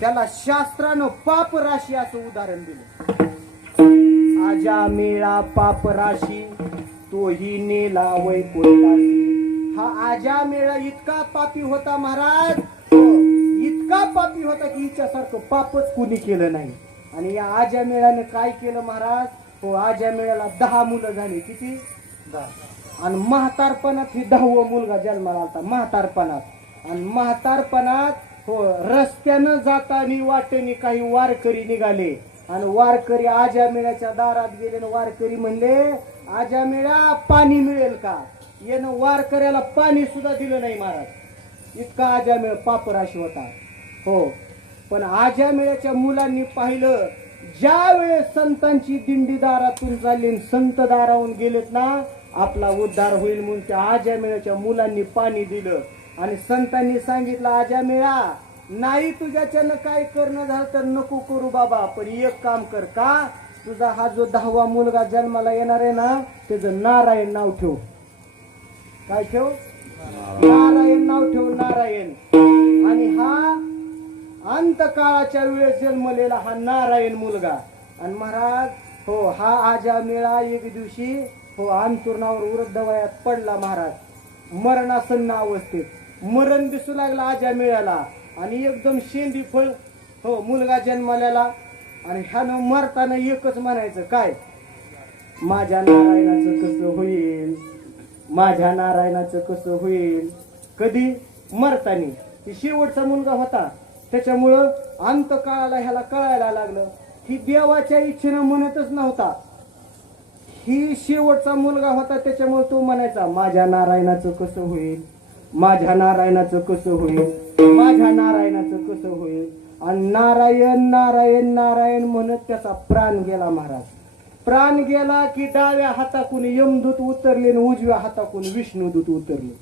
त्याला शास्त्रानं पाप राशी असं उदाहरण दिलं. आजा मेळा पाप राशी तोही नेला वैकुंठाशी हा आजा मेळा इतका पापी होता महाराज. हो, इतका पापी होता की हिच्यासारखं पापच कुणी केलं नाही. आणि या आजा मेळ्यानं काय केलं महाराज? हो आजा मेळ्याला दहा मुलं झाली. किती? दहा. आणि म्हातारपणात ही दहावं मुलगा जन्माला आलता म्हातारपणात. आणि म्हातारपणात हो रस्त्यानं जातानी वाटेनी काही वारकरी निघाले. आणि वारकरी आजा मेळ्याच्या दारात गेले आणि वारकरी म्हणले आजा मेळ्या पाणी मिळेल का? यानं वारकऱ्याला पाणी सुद्धा दिलं नाही महाराज. इतका आजा मेळ पापराशी होता. हो पण आजा मेळ्याच्या मुलांनी पाहिलं ज्या वेळेस संतांची दिंडी दारातून चालली आणि संत दाराहून गेलेत ना आपला उद्धार होईल म्हणून त्या आजा मेळ्याच्या मुलांनी पाणी दिलं. आणि संतांनी सांगितलं आजा मेळा नाही तुझ्याच्यानं काय करणं झालं तर नको करू बाबा पण एक काम कर का? तुझा हा जो दहावा मुलगा जन्माला येणार आहे ना त्याचं नारायण नाव ठेव. काय ठेव? नारायण नाव ठेव नारायण. आणि हा अंतकाळाच्या वेळेस जन्मलेला हा नारायण मुलगा. आणि महाराज हो हा आजा मेळा एक दिवशी हो अंतुरणावर वृद्ध वयात पडला महाराज. मरणासन्न अवस्थेत. मरण दिसू लागला आजा मिळाला आणि एकदम शेंदी फळ हो मुलगा जन्मलेला आणि ह्यानं मरताना एकच म्हणायचं काय? माझ्या नारायणाचं कसं होईल? माझ्या नारायणाचं कसं होईल? कधी? मरतानी. ही शेवटचा मुलगा होता. त्याच्यामुळं अंत काळाला ह्याला कळायला लागलं. ही देवाच्या इच्छेनं म्हणतच नव्हता. ही शेवटचा मुलगा होता त्याच्यामुळे तो म्हणायचा माझ्या नारायणाचं कसं होईल? माझ्या नारायणाचं कसं होईल? माझ्या नारायणाचं कसं होईल? आणि नारायण नारायण नारायण म्हणत त्याचा प्राण गेला महाराज. प्राण गेला की डाव्या हाताकून यमदूत उतरले आणि उजव्या हाताकून विष्णुदूत उतरले.